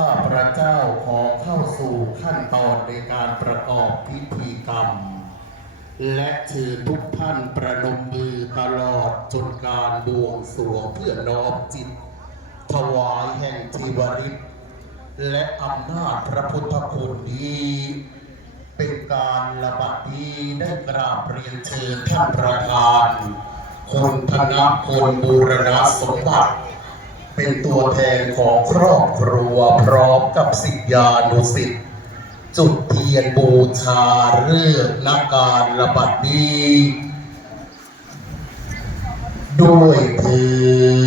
ข้าพระเจ้าขอเข้าสู่ขั้นตอนในการประกอบพิธีกรรม และเชิญทุกท่านประนมมือตลอดจนการบวงสรวงเพื่อน้อมจิต ถวายแห่งทีวริตและอำนาจพระพุทธคุณนี้ เป็นการระบัดนี้ได้กราบเรียนเชิญท่านประธานคุณธนพลบูรณสมบัติ เป็นตัวแทนของครอบครัวพร้อมกับสิทธานุสิทธิ์จุดเทียนบูชาเรื่องนักการระบัดนี้ด้วยเธอ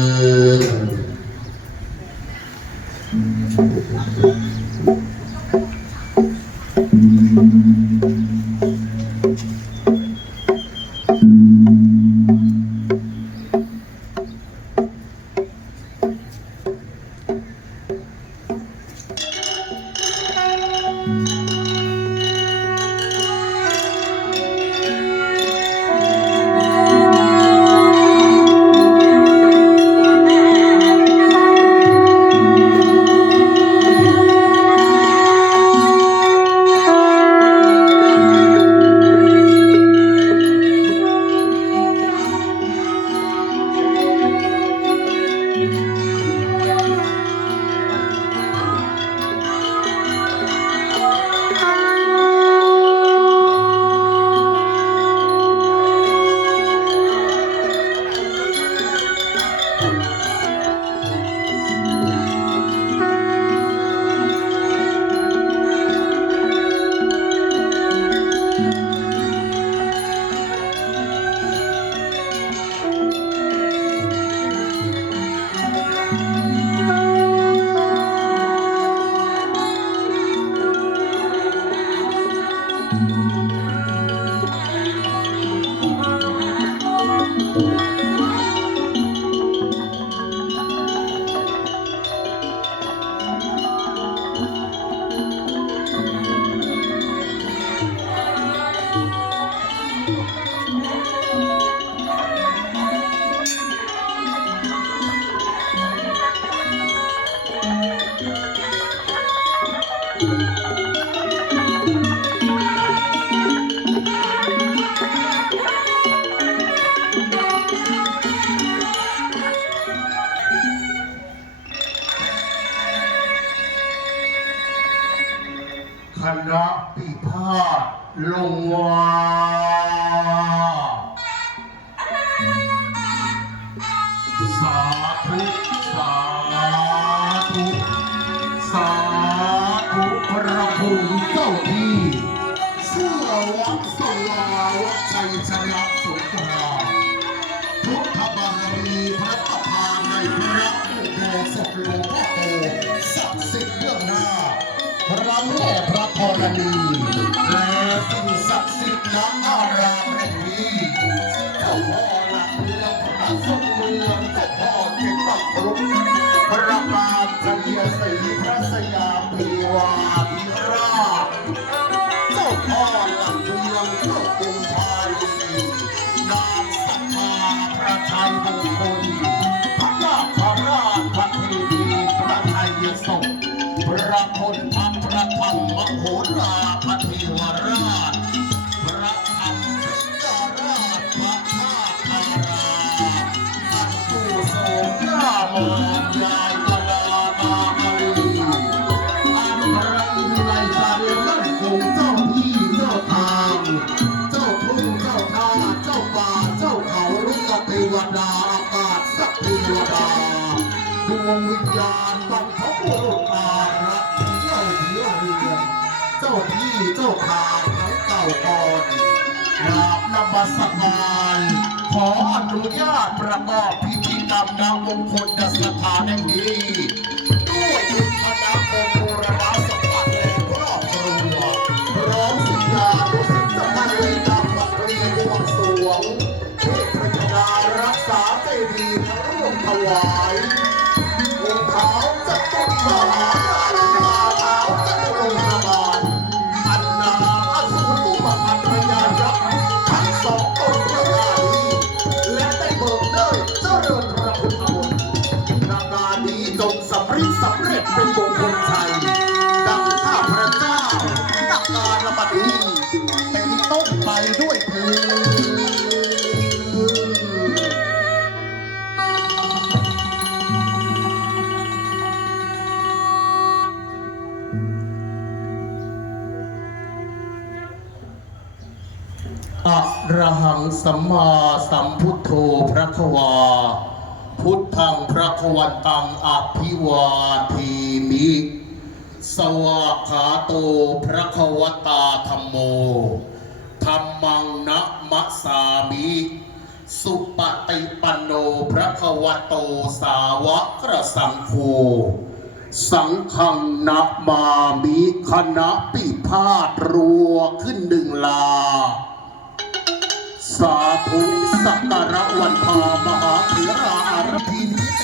คณะพิพาทลงวาสาธุสา หลวงพ่อโตศักดิ์สิทธิ์เบื้องหน้าพระแม่พระธรณีและสิ่งศักดิ์สิทธิ์ณอารามแห่งนี้เจ้าพ่อหลักเมืองพระสงฆ์เมืองเจ้าพ่อเจ็ดปักรุงพระการเฉลียศรีพระสยามปีวาธิราชเจ้าพ่อหลักเมืองเจ้ากรุงพาลีนามสัมมาพระชัยมงคล โหราพระเทวราช พระธรรมสดาราชพระนาคาราสัตตุโสมยามายายกลานามาลีอันไรในการมั่นคงเจ้าที่เจ้าทาง เจ้าทุ่งเจ้าท่าเจ้าป่าเจ้าเขาลูกเทวดาอากาศสักเทวดาดวงวิญญาณบรรพบุรุษอารักเจ้าเหี้ยเรือนเจ้าที่เจ้าทางทั้งเก่าก่อนกราบนมัสการขออนุญาตประกอบพิธีกรรมนามงคลกสถานแห่งนี้ด้วย อะระหังสัมมาสัมพุทโธพระควา พุทธังพระควันตังอภิวาทีมิ สวากขาโตพระควตาธรรมโมธรรมังนะมะสามิ สุปฏิปันโนพระควโตสาวกสังโฆสังฆังนะมามิคณะปิพาทรัวขึ้นหนึ่งลา สาธุสักการะวันพามหาเถราอารพินเต